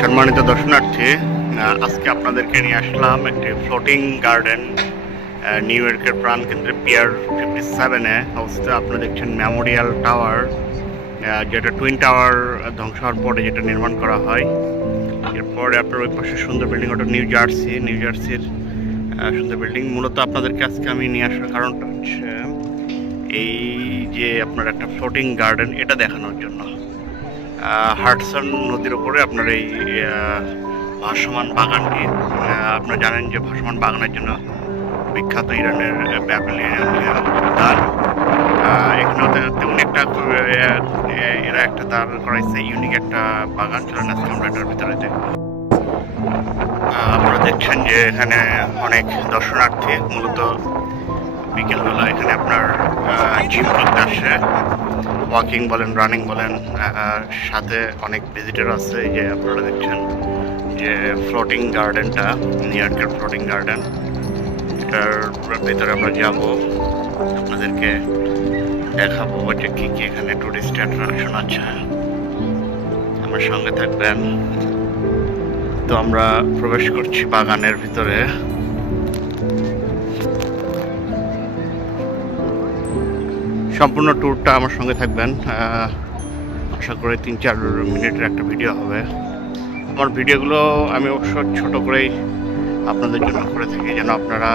সম্মানিত দর্শনার্থী, আজকে আপনাদেরকে নিয়ে আসলাম একটি ফ্লোটিং গার্ডেন নিউ ইয়র্কের প্রাণকেন্দ্রে পিয়ার 57-এ অবস্থিত। আপনারা দেখছেন মেমোরিয়াল টাওয়ার, যেটা টুইন টাওয়ার ধ্বংস হওয়ার পরে যেটা নির্মাণ করা হয়। এরপরে আপনার ওই পাশে সুন্দর বিল্ডিং, ওটা নিউ জার্সির সুন্দর বিল্ডিং। মূলত আপনাদেরকে আজকে আমি নিয়ে আসার কারণটা হচ্ছে এই যে আপনার একটা ফ্লোটিং গার্ডেন, এটা দেখানোর জন্য। হাডসন নদীর উপরে আপনার এই ভাসমান বাগানটি, আপনারা জানেন যে ভাসমান বাগানের জন্য বিখ্যাত ইরানের ব্যাবিলিয়ান উদ্যান। এখানেও তেমন একটা এরা একটা দাঁড় করাইছে ইউনিক একটা বাগান। চলেন আজকে আমরা এটার ভিতরে দেখব। আপনারা দেখছেন যে এখানে অনেক দর্শনার্থী মূলত বিকেলবেলা এখানে আপনার জিম করতে আসে, ওয়াকিং বলেন, রানিং বলেন, সাথে অনেক ভিজিটার আছে। এই যে আপনারা দেখছেন যে ফ্লোটিং গার্ডেনটা, নিউ ইয়র্কের ফ্লোটিং গার্ডেন, এটার ভিতরে আমরা যাব, আপনাদেরকে দেখাবো যে কী কী এখানে টুরিস্ট অ্যাট্রাকশন আছে। আমার সঙ্গে থাকবেন। তো আমরা প্রবেশ করছি বাগানের ভিতরে। সম্পূর্ণ ট্যুরটা আমার সঙ্গে থাকবেন। আশা করি 3-4 মিনিটের একটা ভিডিও হবে। আমার ভিডিওগুলো আমি অবশ্য ছোটো করেই আপনাদের জন্য করে থাকি, যেন আপনারা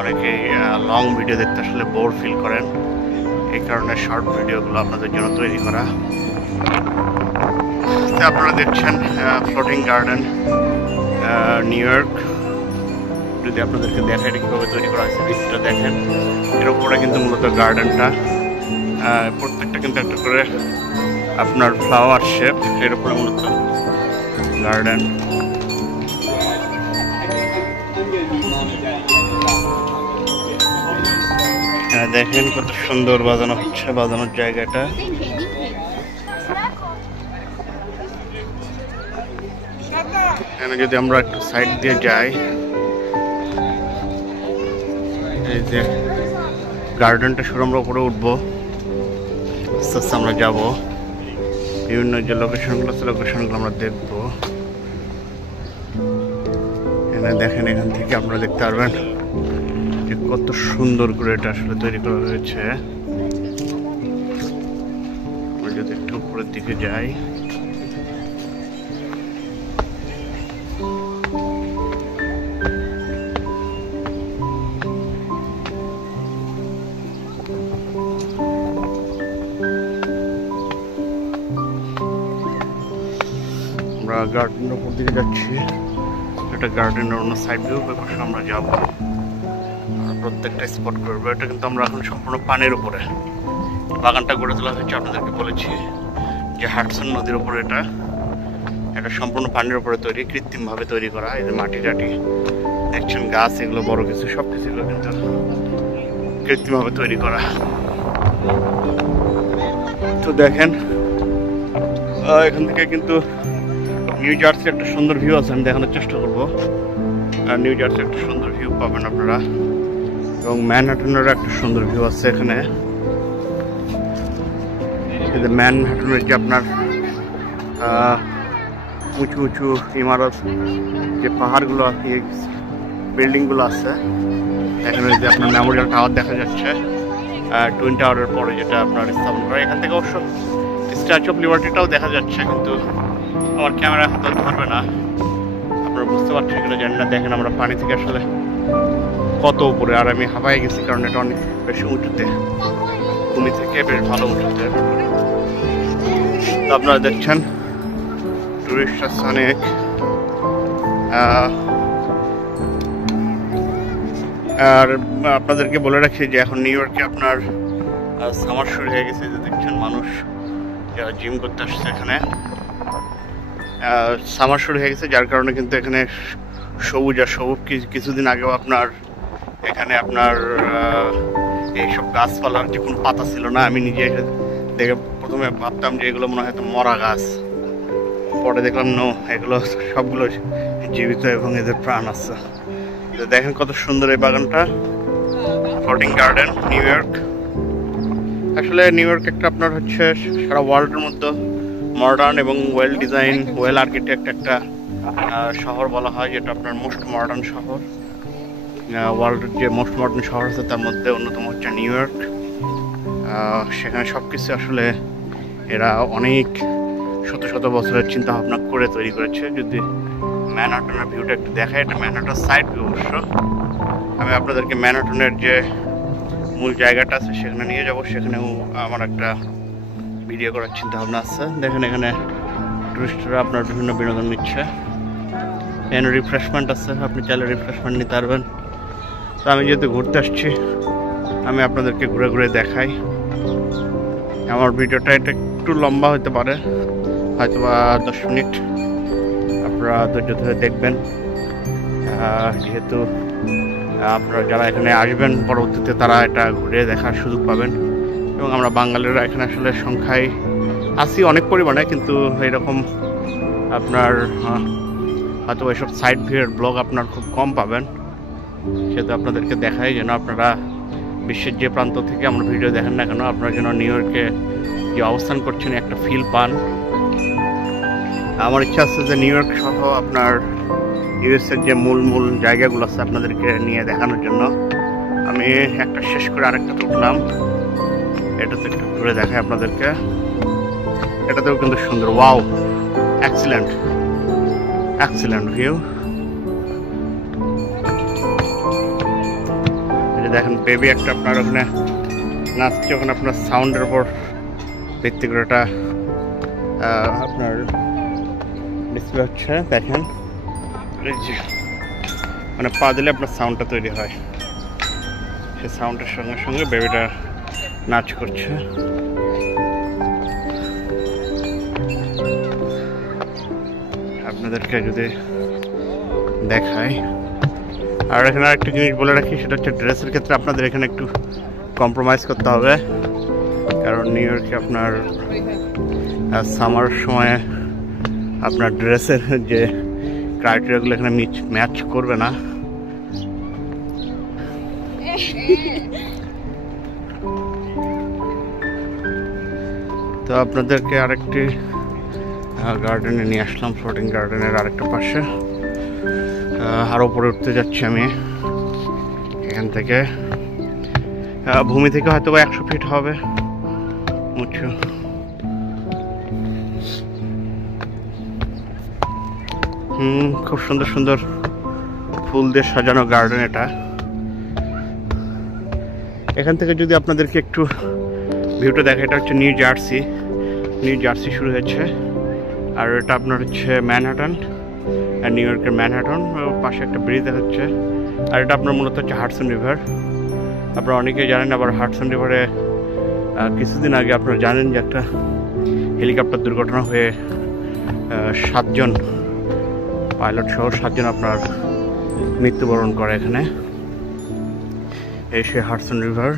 অনেকেই লং ভিডিও দেখতে আসলে বোর ফিল করেন। এই কারণে শর্ট ভিডিওগুলো আপনাদের জন্য তৈরি করা। আপনারা দেখছেন ফ্লোটিং গার্ডেন নিউ ইয়র্ক। যদি আপনাদেরকে দেখায় এটা কীভাবে তৈরি করা হয়েছে, ভিতরটা দেখেন। এর উপরে কিন্তু মূলত গার্ডেনটা, প্রত্যেকটা কিন্তু একটা করে আপনার ফ্লাওয়ার শেপ, এর উপরে মূলত গার্ডেন। দেখেন কত সুন্দর বাজানো হচ্ছে, বাজানোর জায়গাটা। এখানে যদি আমরা একটু সাইড দিয়ে যাই, এই যে গার্ডেনটা শুরু, আমরা উপরে উঠবো, আস্তে আস্তে আমরা যাবো। বিভিন্ন যে লোকেশনগুলো আছে, লোকেশনগুলো আমরা দেখবো। এখানে দেখেন, এখান থেকে আপনারা দেখতে পারবেন যে কত সুন্দর করে এটা আসলে তৈরি করা হয়েছে। আমরা যদি একটু উপরের দিকে যাই, আমরা গার্ডেনের উপর দিকে যাচ্ছি। এটা গার্ডেনের অন্য সাইড ভিউ, পাশে আমরা যাবো, প্রত্যেকটা স্পট করবো। এটা কিন্তু আমরা এখন সম্পূর্ণ পানির উপরে বাগানটা গড়ে তোলা হয়েছে। আপনাদেরকে বলেছি যে হাডসন নদীর উপরে এটা সম্পূর্ণ পানির উপরে তৈরি, কৃত্রিমভাবে তৈরি করা। এই যে মাটি টাটি দেখছেন, গাছ, এগুলো বড় কিছু, সব কিছু এগুলো কিন্তু কৃত্রিমভাবে তৈরি করা। তো দেখেন, এখান থেকে কিন্তু নিউ জার্সি একটা সুন্দর ভিউ আছে, আমি দেখানোর চেষ্টা করবো। নিউ জার্সি একটা সুন্দর ভিউ পাবেন আপনারা, এবং ম্যানহাটনের একটা সুন্দর ভিউ আছে এখানে। ম্যানহাটনের যে আপনার উঁচু উঁচু ইমারত, যে পাহাড়গুলো, বিল্ডিংগুলো আছে, এখানে যে আপনার মেমোরিয়াল টাওয়ার দেখা যাচ্ছে, টুইন টাওয়ারের পরে যেটা আপনার স্থাপন করা। এখান থেকে অবশ্য স্ট্যাচু অফ লিবার্টিটাও দেখা যাচ্ছে, কিন্তু আমার ক্যামেরা হাতে ধরবে না, আপনারা বুঝতে পারছেন কিনা জানি না। দেখেন আমরা পানি থেকে আসলে কত উপরে, আর আমি হাঁপায়ে গেছি কারণ এটা অনেক বেশি উঁচুতে, ভূমি থেকে বেশ ভালো উঁচুতে। তো আপনারা দেখছেন টুরিস্ট আসছে অনেক। আর আপনাদেরকে বলে রাখি যে এখন নিউ ইয়র্কে আপনার সামার শুরু হয়ে গেছে। যে দেখছেন মানুষ যারা জিম করতে আসছে, এখানে সামার শুরু হয়ে গেছে, যার কারণে কিন্তু এখানে সবুজ আর সবুজ। কিছুদিন আগেও আপনার এখানে আপনার এইসব গাছপালার যে কোনো পাতা ছিল না। আমি নিজে দেখে প্রথমে ভাবতাম যে এগুলো মনে হয় মরা গাছ, পরে দেখলাম নো, এগুলো সবগুলো জীবিত এবং এদের প্রাণ আছে। দেখেন কত সুন্দর এই বাগানটা, ফ্লোটিং গার্ডেন নিউ ইয়র্ক। আসলে নিউ ইয়র্ক একটা আপনার হচ্ছে সারা ওয়ার্ল্ডের মধ্যে মডার্ন এবং ওয়েল ডিজাইন, ওয়েল আর্কিটেক্ট একটা শহর বলা হয়, যেটা আপনার মোস্ট মডার্ন শহর। ওয়ার্ল্ডের যে মোস্ট মডার্ন শহর আছে তার মধ্যে অন্যতম হচ্ছে নিউ ইয়র্ক। সেখানে সব কিছু আসলে এরা অনেক শত শত বছরের চিন্তা ভাবনা করে তৈরি করেছে। যদি ম্যানহাটনের ভিউটা একটু দেখায়, এটা ম্যানহাটন সাইড ভিউ অবশ্য। আমি আপনাদেরকে ম্যানহাটনের যে মূল জায়গাটা আছে সেখানে নিয়ে যাব, সেখানেও আমার একটা ভিডিও করার চিন্তা ভাবনা আছে। দেখেন এখানে টুরিস্টরা আপনার বিভিন্ন বিনোদন নিচ্ছে, এখানে রিফ্রেশমেন্ট আছে, আপনি চাইলে রিফ্রেশমেন্ট নিতে পারবেন। তো আমি যেহেতু ঘুরতে আসছি, আমি আপনাদেরকে ঘুরে ঘুরে দেখাই। আমার ভিডিওটা এটা একটু লম্বা হতে পারে, হয়তো বা 10 মিনিট, আপনারা ধৈর্য ধরে দেখবেন। যেহেতু আপনারা যারা এখানে আসবেন পরবর্তীতে তারা এটা ঘুরে দেখার সুযোগ পাবেন। এবং আমরা বাঙালিরা এখানে আসলে সংখ্যায় আছি অনেক পরিমাণে, কিন্তু এইরকম আপনার হয়তো এইসব সাইড ভিউয়ের ব্লগ আপনার খুব কম পাবেন। সেহেতু আপনাদেরকে দেখাই যেন আপনারা বিশ্বের যে প্রান্ত থেকে আমরা ভিডিও দেখেন না কেন, আপনারা যেন নিউ ইয়র্কে যে অবস্থান করছেন একটা ফিল পান। আমার ইচ্ছা আছে যে নিউ ইয়র্ক সহ আপনার ইউএসের যে মূল মূল জায়গাগুলো আছে আপনাদেরকে নিয়ে দেখানোর জন্য। আমি একটা শেষ করে আরেকটা উঠলাম, এটাতে একটু ঘুরে দেখাই আপনাদেরকে। এটাতেও কিন্তু সুন্দর, ওয়াও, এক্সিলেন্ট এক্সিলেন্ট ভিউ। দেখেন বেবি একটা আপনার ওখানে নাচছে, ওখানে আপনার সাউন্ডের উপর ভিত্তি করে এটা আপনার ডিসপ্লে হচ্ছে। দেখেন মানে পা দিলে আপনার সাউন্ডটা তৈরি হয়, সেই সাউন্ডের সঙ্গে সঙ্গে বেবিটা নাচ করছে। আপনাদেরকে যদি দেখাই, আর এখানে আরেকটা জিনিস বলে রাখি, সেটা হচ্ছে ড্রেসের ক্ষেত্রে আপনাদের এখানে একটু কম্প্রোমাইজ করতে হবে, কারণ নিউ ইয়র্কে আপনার সামার সময়ে আপনার ড্রেসের যে ক্রাইটেরিয়াগুলো এখানে ম্যাচ করবে না। তো আপনাদেরকে আরেকটি গার্ডেনে নিয়ে আসলাম, ফ্লোটিং গার্ডেনের আরেকটা পাশে। আরও উপরে উঠতে যাচ্ছি আমি এখান থেকে। ভূমি থেকে হয়তো বা 100 ফিট হবে উঁচু। খুব সুন্দর সুন্দর ফুল দিয়ে সাজানো গার্ডেন এটা। এখান থেকে যদি আপনাদেরকে একটু ভিউটা দেখা, এটা হচ্ছে নিউ জার্সি শুরু হয়েছে, আর এটা আপনার হচ্ছে ম্যানহাটন, আর নিউ ইয়র্কের ম্যানহাটন। পাশে একটা ব্রিজ দেখাচ্ছে, আর এটা আপনার মূলত হচ্ছে হাডসন রিভার। আপনারা অনেকেই জানেন, আবার হাডসন রিভারে কিছুদিন আগে আপনারা জানেন যে একটা হেলিকপ্টার দুর্ঘটনা হয়ে 7 জন পাইলট সহ 7 জন আপনার মৃত্যুবরণ করে এখানে। এই সে হাডসন রিভার।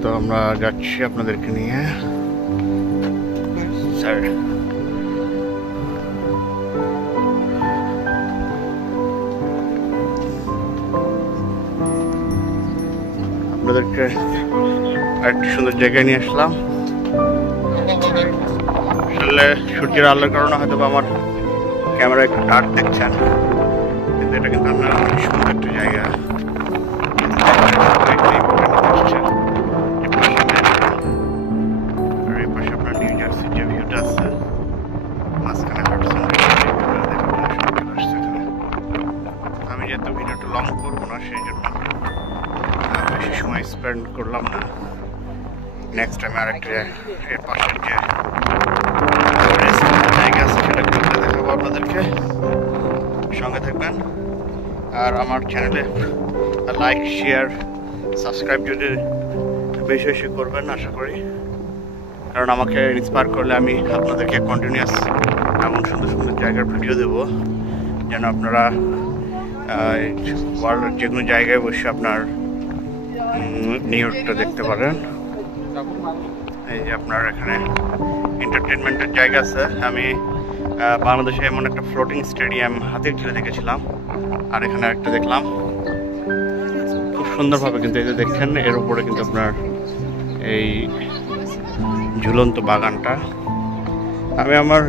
তো আমরা যাচ্ছি আপনাদেরকে নিয়ে। স্যার আপনাদেরকে আরেকটি সুন্দর জায়গায় নিয়ে আসলাম। আসলে সূর্যের আলোর কারণে হয়তো আমার ক্যামেরা একটু ডার্ক দেখছেন, কিন্তু এটা কিন্তু আপনার অনেক সুন্দর একটা জায়গা। এই পাশে আপনার নিউ জার্সির যে ভিউটা আছে, মাঝখানে হাডসন আমি যেহেতু ভিডিওটা লং করবো না, সেই জন্য বেশি সময় স্পেন্ড করলাম না। নেক্সট টাইম আরেকটা এর পাশের যে জায়গা আছে সেটা ঘুরে দেখাবো আপনাদেরকে। সঙ্গে থাকবেন, আর আমার চ্যানেলে লাইক, শেয়ার, সাবস্ক্রাইব যদি বেশি বেশি করবেন আশা করি, কারণ আমাকে ইন্সপায়ার করলে আমি আপনাদেরকে কন্টিনিউয়াস এমন সুন্দর সুন্দর জায়গার ভিডিও দেবো, যেন আপনারা ওয়ার্ল্ডের যে কোনো জায়গায় বসে আপনার নিউ ইয়র্কটা দেখতে পারেন। এই যে আপনার এখানে এন্টারটেনমেন্টের জায়গা আছে। আমি বাংলাদেশে এমন একটা ফ্লোটিং স্টেডিয়াম হাতিরঝিলে দেখেছিলাম, আর এখানে একটা দেখলাম খুব সুন্দরভাবে। কিন্তু এই যে দেখছেন, এর উপরে কিন্তু আপনার এই ঝুলন্ত বাগানটা, আমি আমার